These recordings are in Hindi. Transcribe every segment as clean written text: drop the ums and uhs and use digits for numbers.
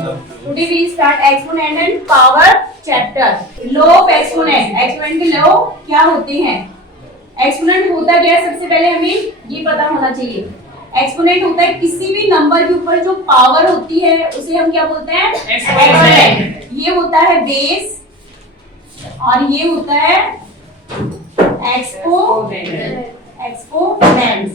Today we start exponent and power chapter. Law of exponent. Exponent के law क्या होते हैं? एक्सपोनेंट होता क्या है? सबसे पहले हमें ये पता होना चाहिए। एक्सपोनेंट होता है किसी भी नंबर के ऊपर जो पावर होती है उसे हम क्या बोलते हैं? एक्सपोनेंट। ये होता है बेस और ये होता है एक्सपोनेंट्स।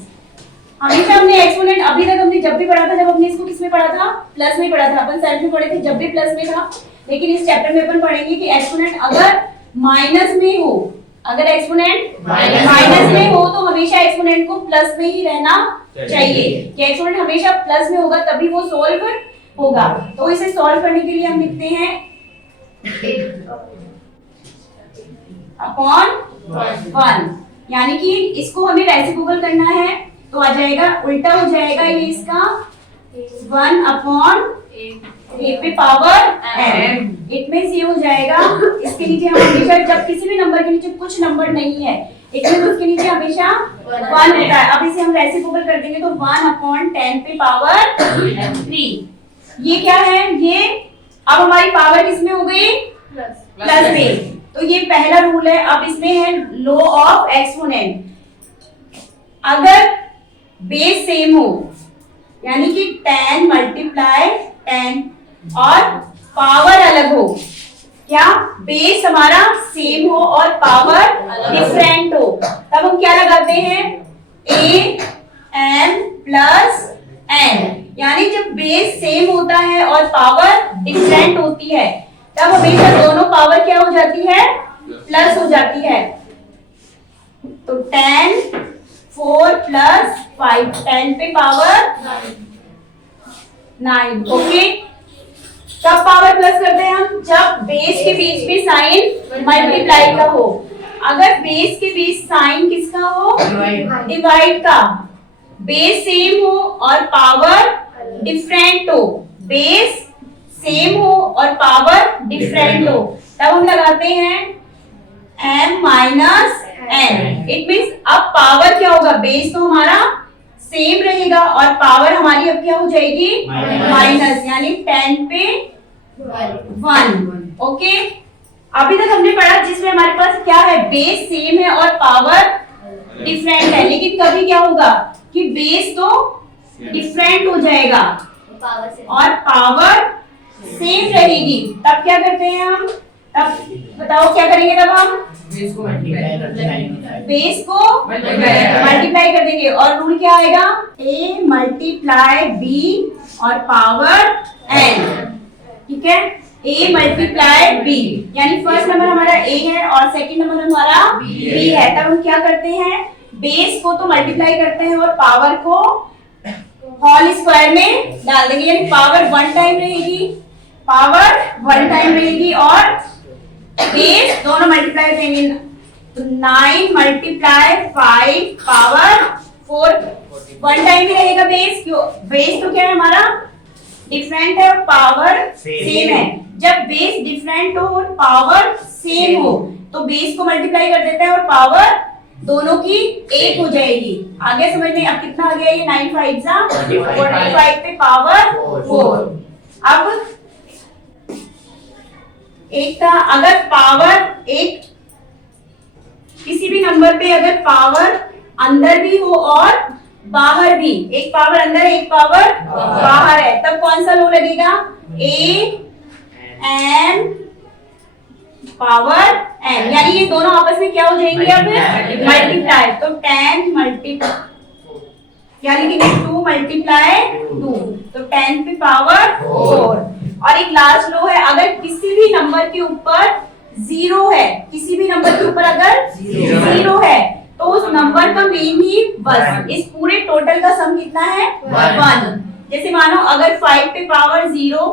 हमेशा हमने एक्सपोनेंट अभी तक हमने जब भी पढ़ा था, जब हमने इसको किस में पढ़ा था? प्लस में पढ़ा था। अपन सेल्फ में पढ़े थे जब भी प्लस में था। लेकिन इस चैप्टर में अपन पढ़ेंगे कि एक्सपोनेंट अगर माइनस में हो, अगर एक्सपोनेंट माइनस में हो तो हमेशा एक्सपोनेंट को प्लस में ही रहना चाहिए। कि एक्सपोनेंट हमेशा प्लस में होगा तभी वो सॉल्व होगा। तो इसे सॉल्व करने के लिए हम लिखते हैं अपॉन 1, यानी कि इसको हमें रेसिप्रोकल करना है तो आ जाएगा, उल्टा हो जाएगा ये इसका 1 अपॉन a पे पावर n। इट मींस ये हो जाएगा, इसके नीचे हम हमेशा जब किसी भी नंबर के नीचे कुछ नंबर नहीं है इट मींस उसके नीचे हमेशा 1 होता है। अब इसे हम रेसिप्रोकल कर देंगे तो 1 अपॉन 10 पे पावर 3। ये क्या है? ये अब हमारी पावर किस में हो गई? प्लस में। तो ये पहला रूल है। अब इसमें है लॉ ऑफ एक्सपोनेंट। अगर बेस सेम हो, यानी कि 10 मल्टीप्लाई 10 और पावर अलग हो, क्या बेस हमारा सेम हो और पावर डिफरेंट हो, तब हम क्या लगाते हैं? a m plus n। यानी जब बेस सेम होता है और पावर डिफरेंट होती है तब हमेशा दोनों पावर क्या हो जाती है? प्लस हो जाती है। तो 10 4 प्लस 5, 10 पे पावर 9। ओके, कब पावर प्लस करते हैं हम? जब बेस के बीच में साइन मल्टीप्लाई का हो। अगर बेस के बीच साइन किसका हो? डिवाइड का। बेस सेम हो और पावर डिफरेंट हो, बेस सेम हो और पावर डिफरेंट हो, तब हम लगाते हैं m minus n। It means अब पावर क्या होगा? बेस तो हमारा सेम रहेगा और पावर हमारी अब क्या हो जाएगी? माइनस, यानी 10 पे 1। ओके, अभी तक हमने पढ़ा जिसमें हमारे पास क्या है? बेस सेम है और पावर डिफरेंट है। लेकिन कभी क्या होगा कि बेस तो डिफरेंट हो जाएगा और पावर सेम रहेगी, तब क्या करते हैं हम? तब बताओ क्या करेंगे? तब हम बेस को मल्टीप्लाई कर देंगे और रूल क्या आएगा? a मल्टीप्लाई b और पावर n। ठीक है, a मल्टीप्लाई b, यानी फर्स्ट नंबर हमारा a है और सेकंड नंबर हमारा b है। तब हम क्या करते हैं? बेस को तो मल्टीप्लाई करते हैं और पावर को होल स्क्वायर में डाल देंगे, यानी पावर 1 टाइम रहेगी, पावर 1 टाइम रहेगी और बेस दोनों मल्टीप्लाई करेंगे। तो 9 मल्टीप्लाई 5 पावर 4, 1 टाइम ही रहेगा बेस। क्यों? बेस तो क्या है हमारा? डिफरेंट है और पावर सेम है। जब बेस डिफरेंट हो और पावर सेम हो तो बेस को मल्टीप्लाई कर देते हैं और पावर दोनों की 1 हो जाएगी। आगे समझ में? अब कितना आ गया ये? 9 5 45 पे पावर 4। अब एक था, अगर पावर एक किसी भी नंबर पे अगर पावर अंदर भी हो और बाहर भी, एक पावर अंदर एक पावर बाहर है, तब कौन सा लॉ लगेगा? a m पावर n, यानी ये दोनों आपस में क्या हो जाएंगे? अब मल्टीप्लाई। तो 10 मल्टीप्लाई क्या लिखेंगे? 2 मल्टीप्लाई 2, तो 10 पे पावर 4। और एक लास्ट लो है, अगर किसी भी नंबर के ऊपर 0 है, किसी भी नंबर के ऊपर अगर 0 है तो उस नंबर का मीन ही बस, इस पूरे टोटल का सम कितना है? 1। जैसे मानो अगर 5 पे पावर 0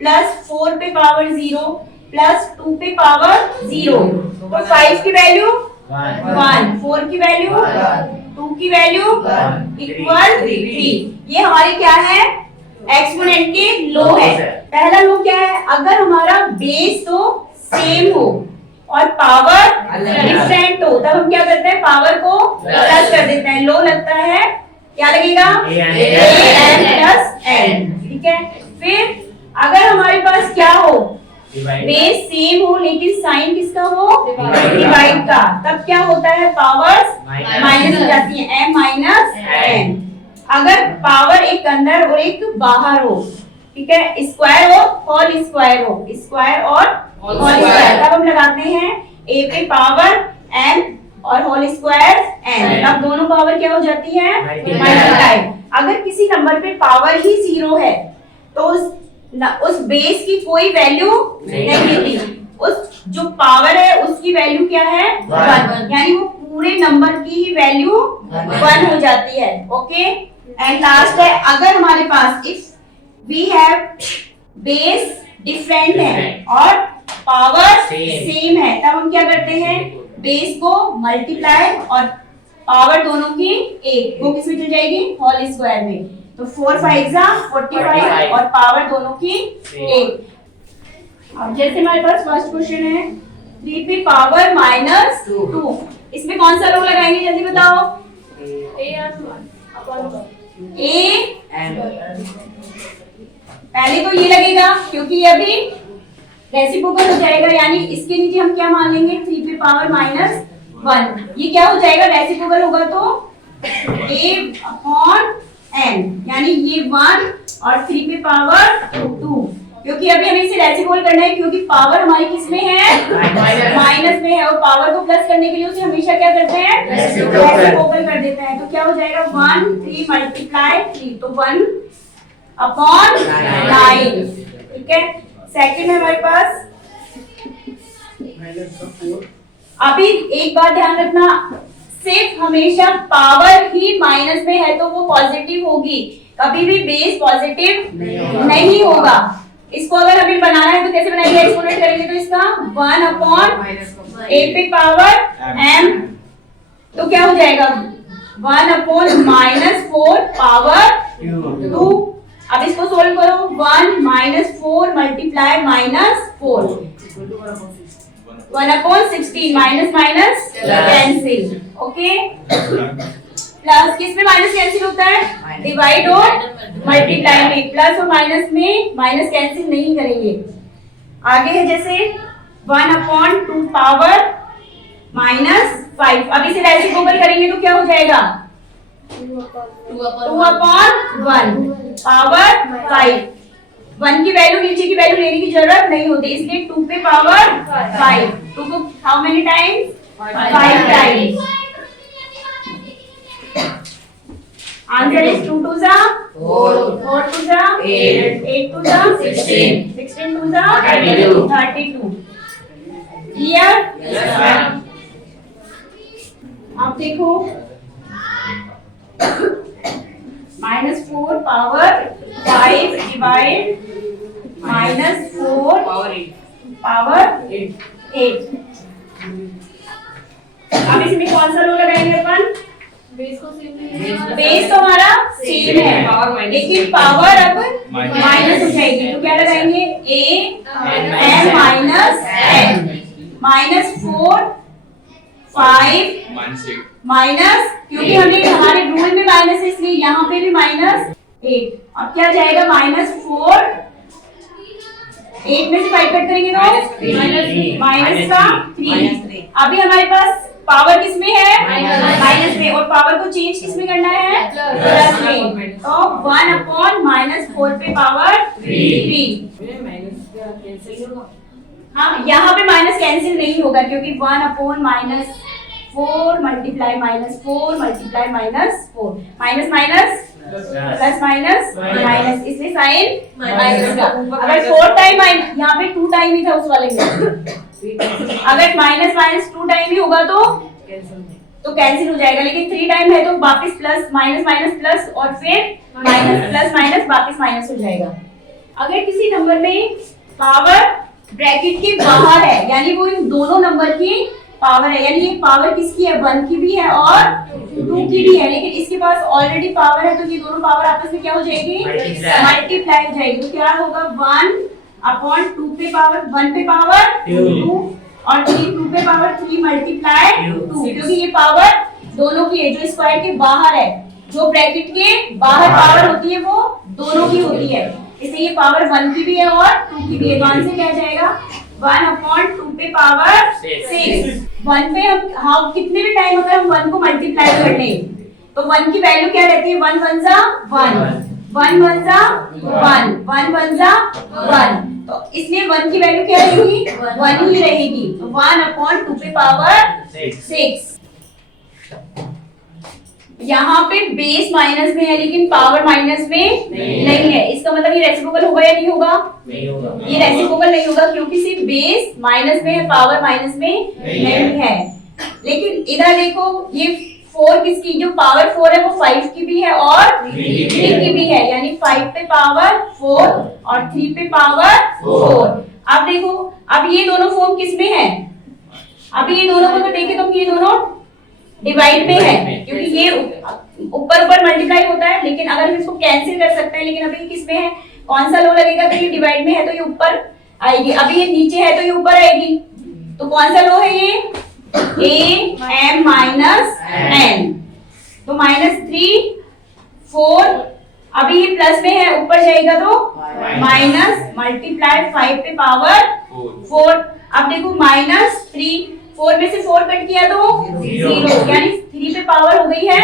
प्लस 4 पे पावर 0 प्लस 2 पे पावर 0, तो 5 की वैल्यू 1, 4 की वैल्यू 2 की वैल्यू इक्वल 3। ये हमारी क्या है? एक्सपोनेंट के लो है। पहला लो क्या है? अगर हमारा बेस तो सेम हो और पावर डिफरेंट हो तब हम क्या करते हैं? पावर को प्लस कर देते हैं। लो लगता है क्या लगेगा? a m plus n। ठीक है, फिर अगर हमारा बेस सेम हो लेकिन साइन किसका हो, डिवाइड का, तब क्या होता है, पावर्स माइनस हो जाती है, m माइनस n। अगर पावर एक अंदर और एक बाहर हो, ठीक है, स्क्वायर और होल स्क्वायर हो, स्क्वायर और होल स्क्वायर, तब हम लगाते हैं a पे पावर m और होल स्क्वायर n, तब दोनों पावर क्या हो जाती है, मल्टीप्लाई। अगर किसी नंबर पे पावर ही 0 है तो उस बेस की कोई वैल्यू नहीं होती, उस जो पावर है उसकी वैल्यू क्या है, 1, यानी वो पूरे नंबर की ही वैल्यू 1 हो जाती है। ओके, एंड लास्ट है, अगर हमारे पास if we have base different है और पावर सेम है, तब हम क्या करते हैं, बेस को मल्टीप्लाई और पावर दोनों की 1, वो किसमें चल जाएगी, होल स्क्वायर में, तो 4 5 45 और पावर दोनों की 1। अब जैसे हमारे पास फर्स्ट क्वेश्चन है 3 पे पावर माइनस 2, इसमें कौन सा रूल लगाएंगे, जल्दी बताओ। पहले तो ये लगेगा क्योंकि ये अभी रेसिप्रोकल हो जाएगा, यानी इसके नीचे हम क्या मान लेंगे, 3 पे पावर माइनस 1, ये क्या हो जाएगा, रेसिप्रोकल होगा तो a/n, यानी ये 1 और 3 पे पावर 2, क्योंकि अभी हमें इसे रेसिप्रोकल करना है, क्योंकि पावर हमारी किस में है, माइनस में है, और पावर को प्लस करने के लिए उसे हमेशा क्या करते हैं, रेसिप्रोकल कर देते हैं, तो क्या हो जाएगा 1 3 मल्टीप्लाई 3, तो 1/9, ठीक है। सेकंड है हमारे पास, अभी एक बात ध्यान रखना, सिर्फ हमेशा पावर ही माइनस में है तो वो पॉजिटिव होगी, कभी भी बेस पॉजिटिव नहीं होगा। इसको अगर हमें बनाना है तो कैसे बनाएंगे, एक्सपोनेंट करेंगे तो इसका 1/a पे पावर m, तो क्या हो जाएगा 1/-4 पावर 2। अब इसको सोल्व करो, 1 - 4 multiply -4, 1/16, minus minus cancel, okay, plus किस में माइनस कैंसिल होता है, डिवाइड और मल्टीप्लाई में, प्लस और माइनस में माइनस कैंसिल नहीं करेंगे। आगे है जैसे 1/2 पावर -5, अब इसे रेसिप्रोकल करेंगे तो क्या हो जाएगा, 2/1 पावर 5, 1 की वैल्यू नीचे की वैल्यू लेने की जरूरत नहीं होती, इसलिए 2 पे पावर 5, 2 को how many times, 5 times. Answer is 2 2 जा 4, 4 2 जा 8, 8 2 जा 16, 16 2 जा 32। क्लियर? अब देखो -4 पावर 5 डिवाइड -4 पावर 8। अब इसमें कौन सा रूल लगाएंगे अपन, बेस तो हमारा सेम है लेकिन पावर अब माइनस हो जाएगी, तो क्या लगाएंगे, a m -n -4 5 माइनस, क्योंकि हमने हमारे रूल में माइनस है इसलिए यहाँ पे भी -8, अब क्या जाएगा -4, 8 में से 5 कट करेंगे तो माइनस का 3। अभी हमारे पास पावर किस में है, माइनस में, और पावर को चेंज किस में करना है, प्लस में, तो 1/-4 पे पावर 3। हाँ, यहाँ पे माइनस कैंसिल नहीं होगा क्योंकि 1/-4 multiply -4 multiply -4, minus minus plus minus minus, इसलिए साइन माइनस का। अगर 4 टाइम, यहाँ पे 2 टाइम ही था उस वाले में, अगर -2 टाइम ही होगा तो कैंसिल हो जाएगा, लेकिन 3 टाइम है तो वापस प्लस माइनस माइनस प्लस और फिर माइनस प्लस माइनस वापस माइनस हो जाएगा। अगर किसी नंबर में पावर ब्रैकेट के बाहर है, यानी वो इन दोनों नंबर की पावर है, यानी ये पावर किसकी है, 1 की भी है और 2 की भी है, लेकिन इसके पास ऑलरेडी पावर है तो ये दोनों पावर आपस में क्या हो जाएगी, मल्टीप्लाई हो जाएगी, तो क्या होगा 1/2 पे पावर 1 पे पावर 2 और 2 पे पावर 3 मल्टीप्लाई 2, क्योंकि ये पावर दोनों की है, जो स्क्वायर के बाहर है, जो ब्रैकेट के बाहर पावर होती है वो दोनों की होती है, इसलिए ये पावर 1 की भी है और 2 की भी है, तो आंसर क्या जाएगा 1/2 पे पावर 6। 1 पे हम कितने भी टाइम अगर हम 1 को मल्टीप्लाई कर लें तो 1 की वैल्यू क्या रहती है? 1 1 जा 1, 1 1 जा 1, 1 1 जा 1। तो इसलिए 1 की वैल्यू क्या रहेगी? 1 ही रहेगी। तो 1/2 पे पावर 6। यहाँ पे बेस माइनस में है लेकिन पावर माइनस में नहीं है। इसका मतलब ये रेसिप्रोकल होगा या नहीं होगा? नहीं होगा। ये रेसिप्रोकल नहीं होगा क्योंकि सिर्फ बेस माइनस में है, पावर माइनस में नहीं है। लेकिन इधर देखो, ये 4 किसकी, जो पावर 4 है वो 5 की भी है और 3 की भी है, यानी 5 पे पावर 4 और 3 पे पावर 4। अब देखो, अब ये दोनों फॉर्म किस में है? अभी ये दोनों को अगर देखें तो ये दोनों डिवाइड में है क्योंकि ये ऊपर ऊपर मल्टीप्लाई होता है, लेकिन अगर हम इसको कैंसिल कर सकते हैं। लेकिन अभी किस में है? कौन सा लो लगेगा? तो ये डिवाइड में है तो ये ऊपर आएगी, अभी ये नीचे है तो ये ऊपर आएगी। तो कौन सा लो है ये? am minus n। तो -3 4, अभी ये प्लस में है, ऊपर जाएगा तो माइनस मल्टीप्लाई 5 पे पावर 4। अब देखो -3, 4 में से 4 कट किया तो 0, यानी 3 पे पावर हो गई है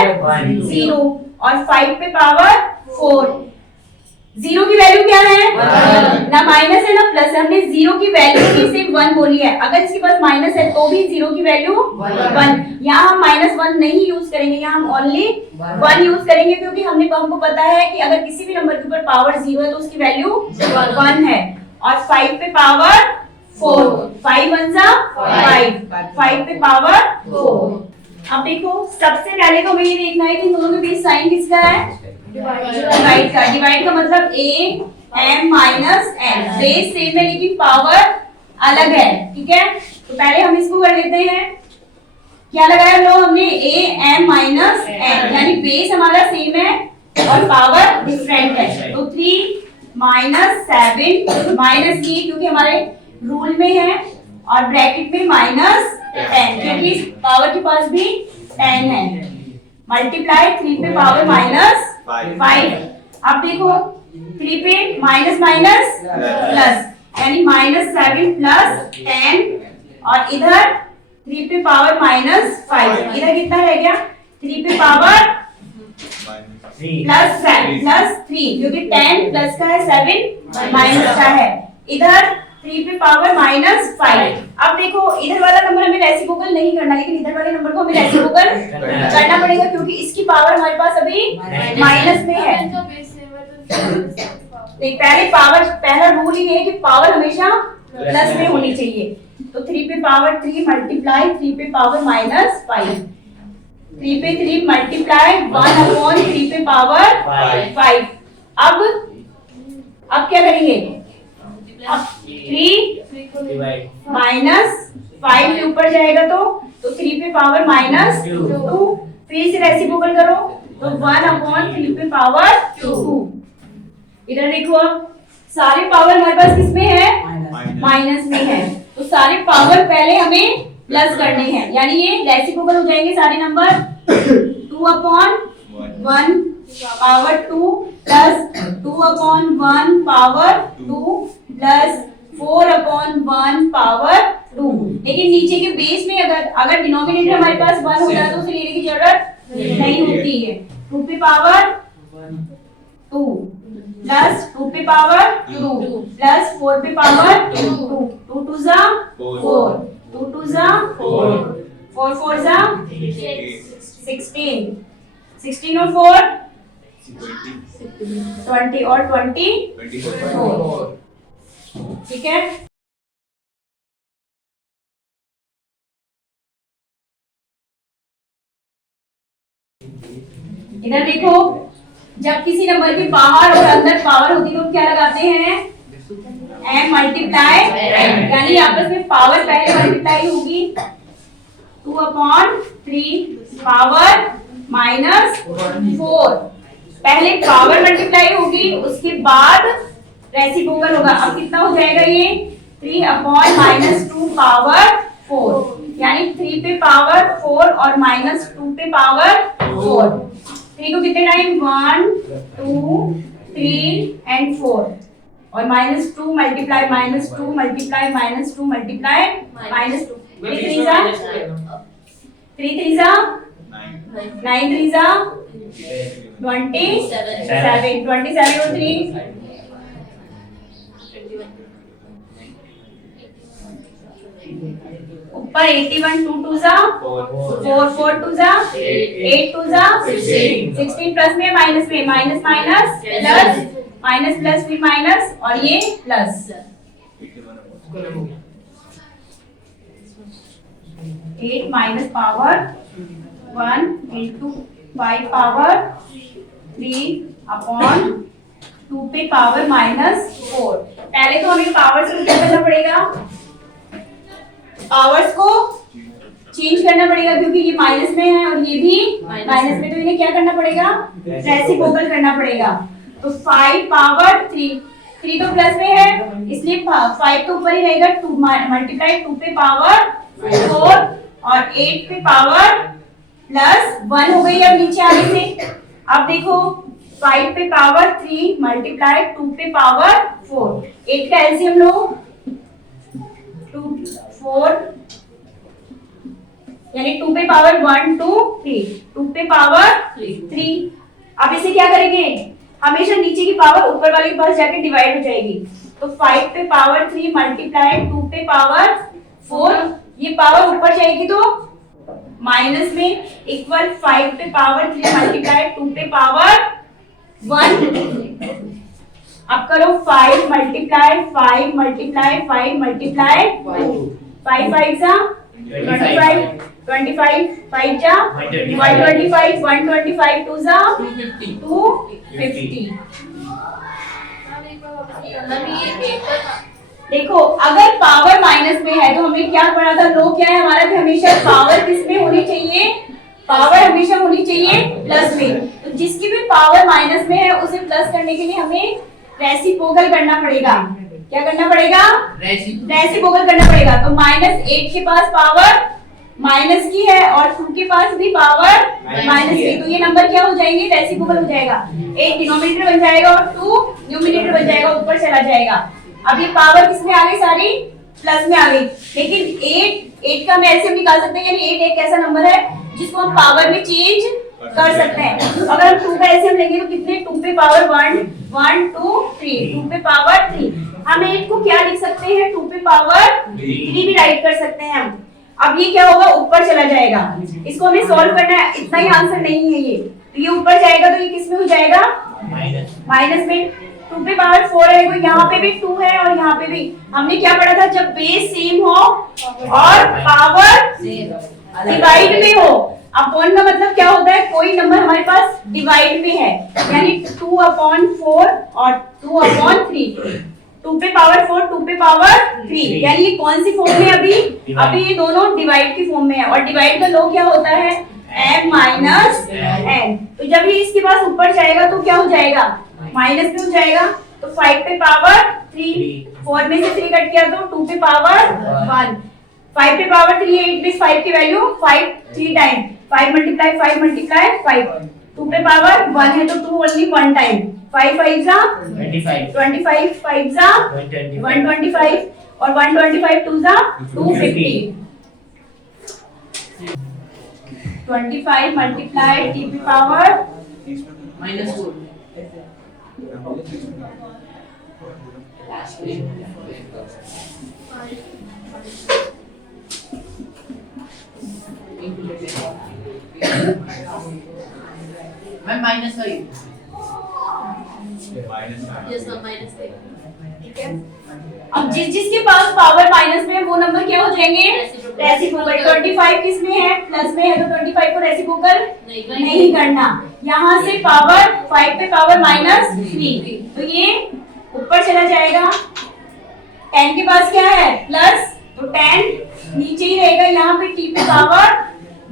0 और 5 पे पावर 4। 0 की वैल्यू क्या है? ना माइनस है ना प्लस है। हमने 0 की वैल्यू ही सिर्फ 1 बोली है। अगर इसके पास माइनस है तो भी 0 की वैल्यू 1। यहाँ हम -1 नहीं यूज करेंगे, यहाँ हम ओनली 1 यूज करेंगे क्योंकि हमको पता है कि अगर किसी भी नंबर के ऊपर पावर 0 है तो उसकी वैल्यू 1 है। और 5 पे पावर 4, 5 1 जा 5 पे पावर 4। अब देखो, सबसे पहले तो हमें ये देखना है कि दोनों के बीच साइन किसका है? डिवाइड का। डिवाइड का मतलब am minus n। Base same है लेकिन पावर अलग है, ठीक है? तो पहले हम इसको कर लेते हैं। क्या लगाया लो हमने? am माइनस n, यानी बेस हमारा सेम है और पावर डिफरेंट है। तो 3 -7 माइनस ये क्योंकि हमारे रूल में है और ब्रैकेट में -10 क्योंकि पावर के पास भी 10 है। मल्टीप्लाई 3 पे पावर -5। अब देखो 3 पे माइनस माइनस प्लस, यानी -7 प्लस 10 और इधर 3 पे पावर -5। इधर कितना रह गया? 3 पे पावर प्लस 3 क्योंकि 10 प्लस का है, 7 माइनस का है। इधर 3 पे पावर -5। अब देखो, इधर वाला नंबर हमें रेसिप्रोकल नहीं करना, लेकिन इधर वाले नंबर को हमें रेसिप्रोकल करना पड़ेगा क्योंकि इसकी पावर हमारे पास अभी माइनस में है। देख, पहला रूल ही है कि पावर हमेशा प्लस में होनी चाहिए। तो 3 पे पावर 3 मल्टीप्लाई 3 पे पावर -5। 3 पे 3 मल्टीप्लाई 1/3 पे पावर 5। अब क्या करेंगे? अब 3 माइनस 5 के ऊपर जाएगा तो 3 पे पावर -2। फिर से रेसिप्रोकल करो तो 1/3 पे पावर 2। इधर देखो, अब सारे पावर हमारे पास किसमें है? माइनस में है। तो सारे पावर पहले हमें प्लस करने हैं, यानी ये रेसिप्रोकल हो जाएंगे सारे number. 2/1 power 2 plus 2/1 power 2 plus 4/1 power 2। लेकिन नीचे के बेस में अगर डिनोमिनेटर हमारे पास 1 होता है तो उसे लेने की जरूरत नहीं होती है। 2 पे पावर 2 प्लस 2 पे पावर 2 प्लस 4 पे पावर 2। 2 2 जा 4, 2 2 जा 4, 4 4 जा 16, 16 और 4 20 और 24। ठीक है? इधर देखो, जब किसी नंबर की बाहर और अंदर पावर होती है तो क्या लगाते हैं? m मल्टीप्लाई n, यानी आपस में पावर पहले मल्टीप्लाई होगी। 2/3 पावर -4, पहले पावर मल्टीप्लाई होगी उसके बाद रेसिप्रोकल होगा। अब कितना हो जाएगा ये? 3/-2 पावर 4, यानी 3 पे पावर 4 और -2 पे पावर 4। 3 को कितने टाइम? 1 2 3 एंड 4। और -2 मल्टीप्लाई -2 मल्टीप्लाई -2 मल्टीप्लाई -2 3 3 जा 3 3 जा 9 3 जा 27 27 और 3 ऊपर 81 2 2 जा 4 4 2 जा 8 2 जा 16 प्लस में माइनस प्लस माइनस प्लस फिर माइनस और ये plus 8 minus power 1 into 5 power 3 upon 2 पे पावर -4। पहले तो हमें पावर्स को क्या करना पड़ेगा, पावर्स को चेंज करना पड़ेगा क्योंकि ये माइनस में है और ये भी माइनस में, तो इन्हें क्या करना पड़ेगा, रेसिप्रोकल करना पड़ेगा। तो 5 पावर 3 तो प्लस में है इसलिए 5 तो ऊपर ही रहेगा, 2 मल्टीप्लाई 2 पे पावर 4 और 8 पे पावर +1 हो गई। अब नीचे आने से अब देखो 5 पे पावर 3 मल्टीप्लाई 2 पे पावर 4, 8 का एलसीएम लो 2 4 यानी 2 पे पावर 1 2 3 2 पे पावर 3। अब इसे क्या करेंगे, हमेशा नीचे की पावर ऊपर वाले के पास जाके डिवाइड हो जाएगी। तो 5 पे पावर 3 मल्टीप्लाई 2 पे पावर 4, ये पावर ऊपर जाएगी तो माइनस में इक्वल 5 पे पावर 3 मल्टीप्लाई 2 पे पावर 1। अब करो 5 मल्टीप्लाई 5 मल्टीप्लाई 5 मल्टीप्लाई 5 5 जा 25 25 5 जा 125 125 2 जा 250। देखो अगर पावर माइनस में है तो हमें क्या पढ़ा था, लो क्या है हमारा कि हमेशा पावर किस में होनी चाहिए, पावर हमेशा होनी चाहिए प्लस में। तो जिसकी भी पावर माइनस में है उसे प्लस करने के लिए हमें रेसिप्रोकल करना पड़ेगा। क्या करना पड़ेगा, रेसिप्रोकल करना पड़ेगा। तो -8 के पास पावर माइनस की है और 2 के पास भी पावर माइनस की, तो ये नंबर क्या हो जाएंगे, रेसिप्रोकल हो जाएगा। 8 डिनोमिनेटर बन जाएगा और 2 न्यूमरेटर बन जाएगा, ऊपर चला जाएगा। अब ये पावर किसमें आ गई, सारी प्लस में आ गई। लेकिन 8 का हम एलसीएम निकाल सकते हैं, यानी 8 एक ऐसा नंबर है जिसको हम पावर में चेंज कर सकते हैं। अगर हम 2 का एलसीएम लेंगे तो कितने, 2 पे पावर 1 1 2 3 2 पे पावर 3। हम 8 को क्या लिख सकते हैं, 2 पे पावर 3 भी राइट कर सकते हैं हम। अब ये क्या होगा, ऊपर चला जाएगा। इसको हमें सॉल्व करना है, इतना ही आंसर नहीं है ये, तो ये ऊपर जाएगा तो ये किस में हो जाएगा, माइनस में। 2 पे पावर 4 है, तो यहाँ पे भी 2 है और यहाँ पे भी। हमने क्या पढ़ा था, जब बेस सेम हो और पावर डिवाइड में हो। अपॉन का मतलब क्या होता है, कोई नंबर हमारे पास डिवाइड में है, यानी 2/4 और 2/3। 2 पे पावर 4 2 पे पावर 3, यानी ये कौन सी फॉर्म में, अभी ये दोनों डिवाइड की फॉर्म में है। और डिवाइड का लॉ क्या होता है, m माइनस n। तो जब ये इसके पास ऊपर जाएगा तो क्या हो जाएगा, माइनस में हो जाएगा। तो 5 पे पावर 3, 4 में से 3 कट किया तो 2 पे पावर 1। 5 पे पावर 3 8 में 5 की वैल्यू 5 3 टाइम, 5 मल्टीप्लाई 5 मल्टीप्लाई 5। 2 पे पावर 1 है तो 2 ओनली 1 टाइम। 5 5 जा 25 5 जा 125 और 125 2 जा 250। 25 मल्टीप्लाई t पे पावर -4 मैं माइनस का ठीक है। अब जिसके पास पावर माइनस में है वो नंबर क्या हो जाएंगे, रेसिप्रोकल। 25 किस में है, प्लस में है, तो 25 को रेसिप्रोकल नहीं करना। यहाँ से पावर 5 पे पावर -3, तो ये ऊपर चला जाएगा। 10 के पास क्या है, प्लस, तो 10 नीचे ही रहेगा। यहाँ पे t पे पावर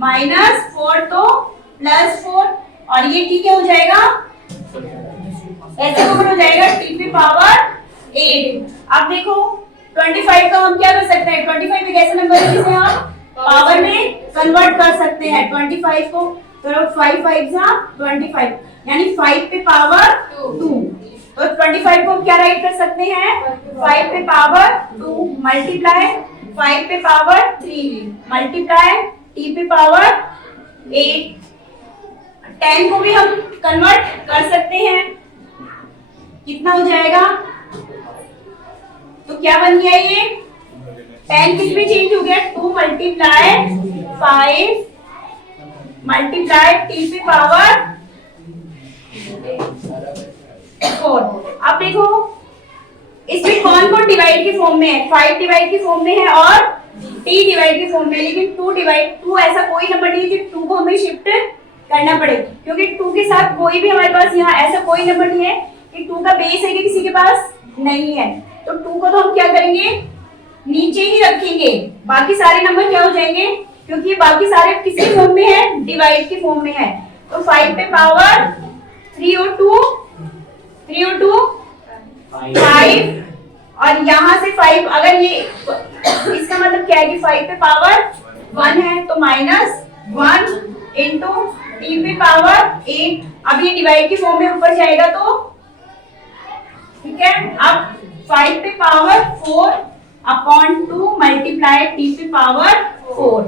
-4 तो +4 और ये t क्या हो जाएगा, ऐसे ऊपर हो जाएगा t पे पावर 8। अब देखो 25 का हम क्या कर सकते हैं, 25 एक ऐसा नंबर है जिसे हम पावर में कन्वर्ट कर सकते हैं। 25 को तो 5 5 जा 25, यानी 5 पे पावर 2। तो 25 को हम क्या राइट कर सकते हैं? 5 पे पावर 2 मल्टीप्लाई 5 पे पावर 3 मल्टीप्लाई t पे पावर 8। 10 को भी हम कन्वर्ट कर सकते हैं, कितना हो जाएगा? तो क्या बन गया ये? 10 किस में चेंज हो गया? 2 मल्टीप्लाई 5 मल्टीप्लाई t पे पावर 4। अब देखो इसमें कौन डिवाइड के फॉर्म में है? 5 डिवाइड के फॉर्म में है और t डिवाइड के फॉर्म में है, लेकिन 2 ऐसा कोई नंबर नहीं है जो 2 को हमें शिफ्ट करना पड़े, क्योंकि 2 के साथ कोई भी हमारे पास यहाँ ऐसा कोई नंबर नहीं है कि 2 का बेस है कि किसी के पास नहीं है। तो 2 को तो हम क्या करेंगे? नीचे ही रखेंगे, बाकी सारे नंबर क्या हो जाएंगे? क्योंकि बाकी सारे किसी फॉर्म में है? डिवाइड के फॉर्म में है। तो 5 पे पावर 3 और 2 5 और यहाँ से 5, अगर ये इसका मतलब क्या है कि 5 पे पावर 1 है तो -1 इंटू t पे पावर 8। अब ये डिवाइड के फॉर्म में ऊपर जाएगा तो ठीक है। अब 5 पे पावर 4 अपॉन 2 मल्टीप्लाई t पे पावर 4।